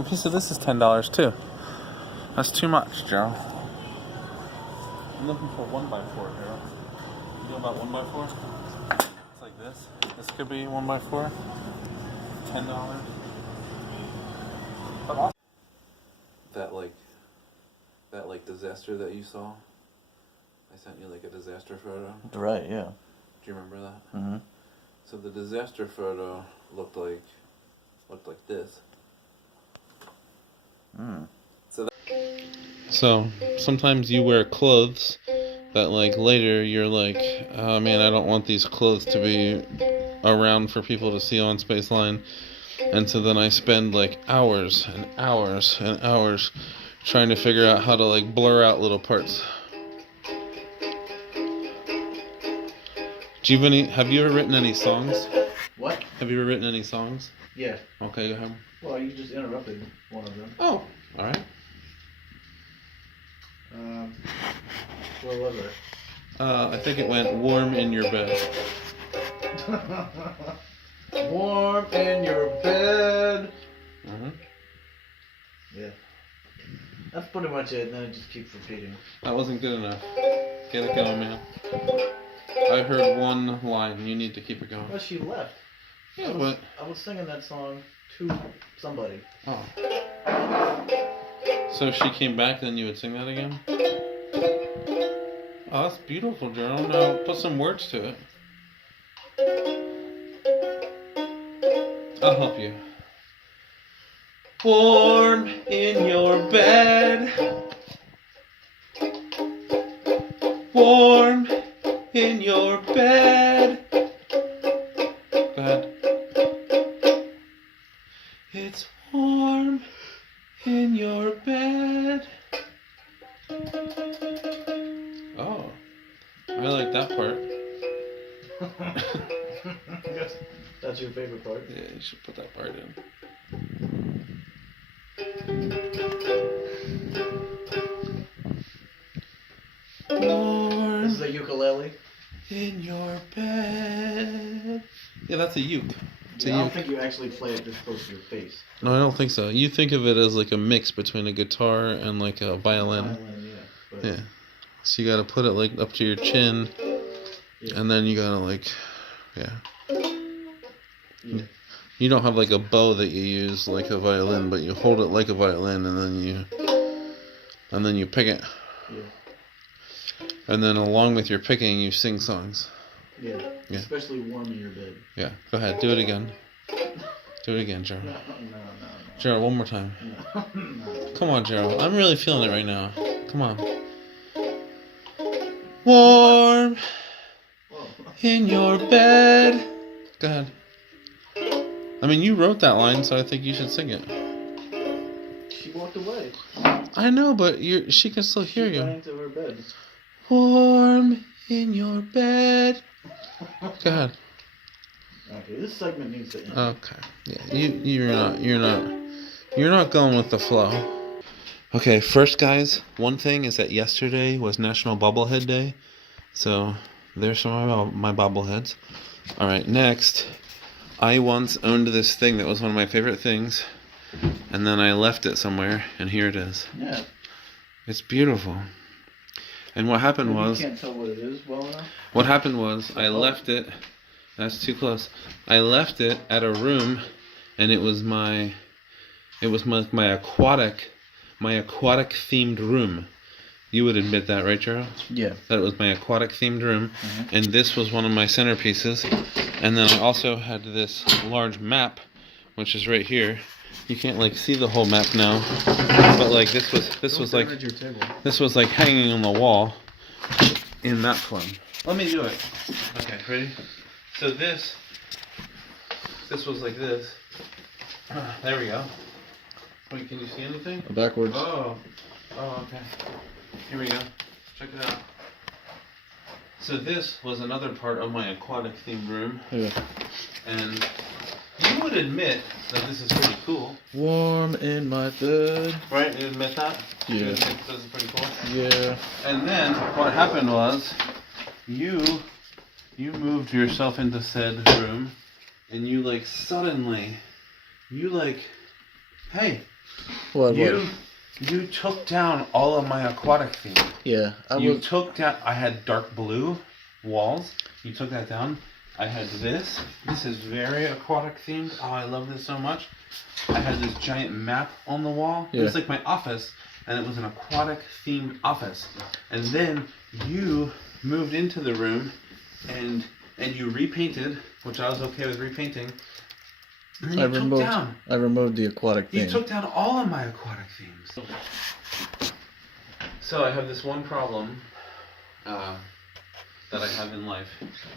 One piece of this is $10 too. That's too much, Joe. I'm looking for 1x4 here. You know about 1x4? It's like this. This could be 1x4. $10. That disaster that you saw. I sent you like a disaster photo. Right, yeah. Do you remember that? Mm-hmm. So the disaster photo looked like this. Mm. So sometimes you wear clothes that like later you're like, oh man, I don't want these clothes to be around for people to see on Spaceline. And so then I spend like hours and hours and hours trying to figure out how to like blur out little parts. Have you ever written any songs? What? Have you ever written any songs? Yeah. Okay, you have. Well, you just interrupted one of them. Oh, all right. What was it? I think it went warm in your bed. Warm in your bed. Yeah. That's pretty much it, and then it just keeps repeating. That wasn't good enough. Get it going, man. I heard one line. You need to keep it going. Well, she left. Yeah, I was singing that song to somebody. Oh. So if she came back, then you would sing that again? Oh, that's beautiful, Journal. Now put some words to it. I'll help you. Warm in your bed. Warm in your bed. Go ahead. It's warm in your bed. Oh, I like that part. That's your favorite part? Yeah, you should put that part in. Warm. This is a ukulele? In your bed. Yeah, that's a uke. Yeah, I don't think you actually play it this close to your face. No, I don't think so. You think of it as like a mix between a guitar and like a violin. Yeah. Yeah. So you gotta put it like up to your chin, and then you gotta like, yeah. You don't have like a bow that you use like a violin, but you hold it like a violin, and then you pick it. Yeah. And then along with your picking, you sing songs. Yeah. Especially warm in your bed. Yeah. Go ahead. Do it again. Do it again, Gerald. No. Gerald, one more time. No. Come on, Gerald. I'm really feeling it right now. Come on. Warm in your bed. Go ahead. I mean, you wrote that line, so I think you should sing it. She walked away. I know, but she can still hear you. She went into her bed. Warm in your bed. Go ahead. Okay, this segment needs to end. Okay. Yeah, you're not going with the flow. Okay, first guys, one thing is that yesterday was National Bobblehead Day. So there's some of my bobbleheads. Alright, next, I once owned this thing that was one of my favorite things, and then I left it somewhere, and here it is. Yeah. It's beautiful. And what happened was... You can't tell what it is well enough? What happened was, I left it... That's too close. I left it at a room, and it was my aquatic themed room. You would admit that, right, Gerald? Yeah. That it was my aquatic themed room, and this was one of my centerpieces. And then I also had this large map, which is right here. You can't like see the whole map now, but like this was like hanging on the wall in map form. Let me do it. Okay, ready? So this was like this. There we go. Wait, can you see anything? Backwards. Oh, okay. Here we go. Check it out. So this was another part of my aquatic themed room. Yeah. And you would admit that this is pretty cool. Warm in my bed. Right? You admit that? Yeah. You think this is pretty cool? Yeah. And then what happened was you moved yourself into said room, and you like suddenly, hey, What? You took down all of my aquatic theme. Yeah, took down. I had dark blue walls. You took that down. I had this. This is very aquatic themed. Oh, I love this so much. I had this giant map on the wall. Yeah. It was like my office, and it was an aquatic themed office. And then you moved into the room, and you repainted, which I was okay with repainting. And then I removed the aquatic theme. You took down all of my aquatic themes. So I have this one problem that I have in life,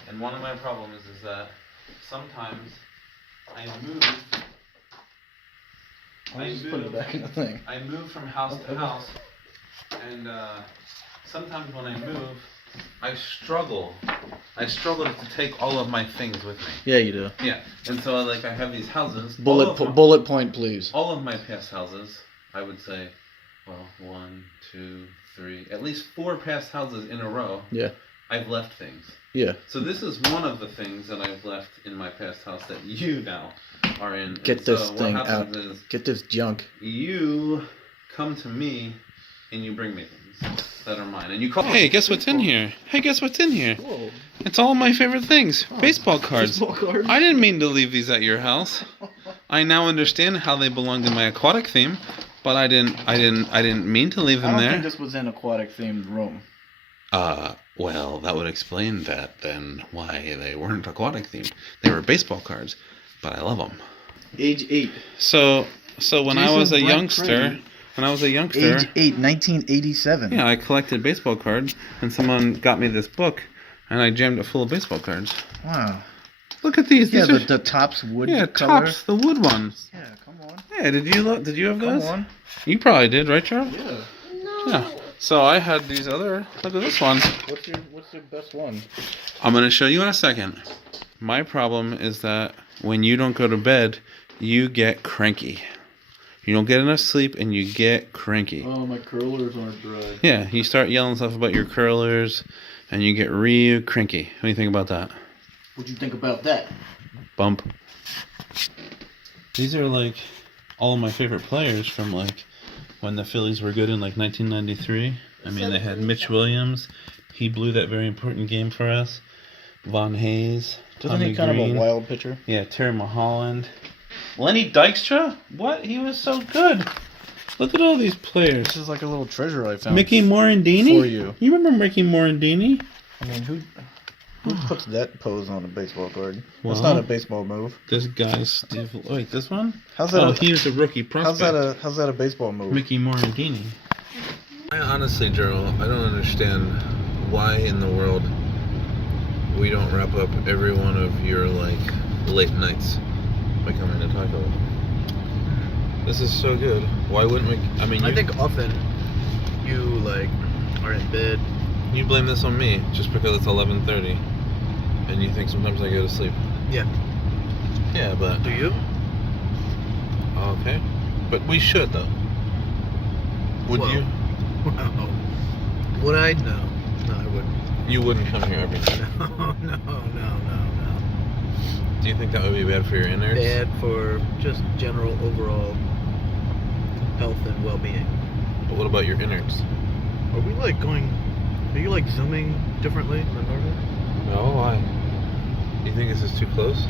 and one of my problems is that sometimes I move. Just put it back in the thing. I move from house to house, and sometimes when I move, I struggle. I struggle to take all of my things with me. Yeah, you do. Yeah, and so I have these houses. Bullet point, please. All of my past houses, I would say, well, 1, 2, 3, at least 4 past houses in a row. Yeah. I've left things. Yeah. So this is one of the things that I've left in my past house that you now are in. Get this thing out. Get this junk. You come to me and you bring me things that are mine. And you call Hey, guess what's in here? Hey, guess what's in here? Whoa. It's all my favorite things. Baseball cards. Baseball cards? I didn't mean to leave these at your house. I now understand how they belonged in my aquatic theme, but I didn't mean to leave them I don't there. think this was an aquatic themed room. Well, that would explain that then why they weren't aquatic themed. They were baseball cards, but I love them. Age 8. So when I was a Brent youngster, Age 8, 1987. yeah, I collected baseball cards, and someone got me this book, and I jammed it full of baseball cards. Wow. Look at these. Yeah, These the Topps wood yeah, color. Topps, the wood ones. Yeah, come on. Yeah, did you have those? Come on. You probably did, right, Charles? Yeah. Yeah. So I had these other. Look at this one. What's your best one? I'm gonna show you in a second. My problem is that when you don't go to bed, you get cranky. You don't get enough sleep, and you get cranky. Oh, my curlers aren't dry. Yeah, you start yelling stuff about your curlers, and you get real cranky. What do you think about that? What'd you think about that? Bump. These are like all of my favorite players from like when the Phillies were good in like 1993. I mean, they had Mitch Williams. He blew that very important game for us. Von Hayes. Isn't Tommy he kind Green. of a wild pitcher? Yeah, Terry Mulholland. Lenny Dykstra? What? He was so good. Look at all these players. This is like a little treasure I found. Mickey Morandini? For you. You remember Mickey Morandini? I mean, who puts that pose on a baseball card? Well, That's not a baseball move. This guy's Steve. Wait, this one? How's that? He was a rookie prospect. How's that a baseball move? Mickey Morandini. I honestly, Gerald, I don't understand why in the world we don't wrap up every one of your like late nights by coming to Taco. This is so good. Why wouldn't we? I mean, I think often you like are in bed. You blame this on me just because it's 11:30, and you think sometimes I go to sleep. Yeah. Yeah, but Do you? okay. But we should though. Would Well, you? Wow. Would I? No. No, I wouldn't. You wouldn't come here every night. No. Do you think that would be bad for your innards? Bad for just general overall health and well-being. But what about your innards? Are we like going? Are you like zooming differently than normal? No, why? You think this is too close?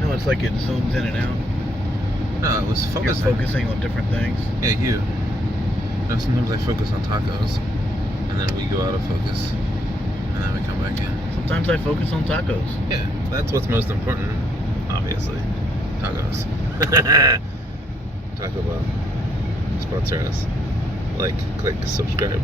No, it's like it zooms in and out. No, it was You're focusing. focusing on different things. Yeah, you. No, sometimes I focus on tacos, and then we go out of focus, and then we come back in. Sometimes I focus on tacos. Yeah, that's what's most important, obviously. Tacos. Taco Bell. Sponsor us. Like, click, subscribe.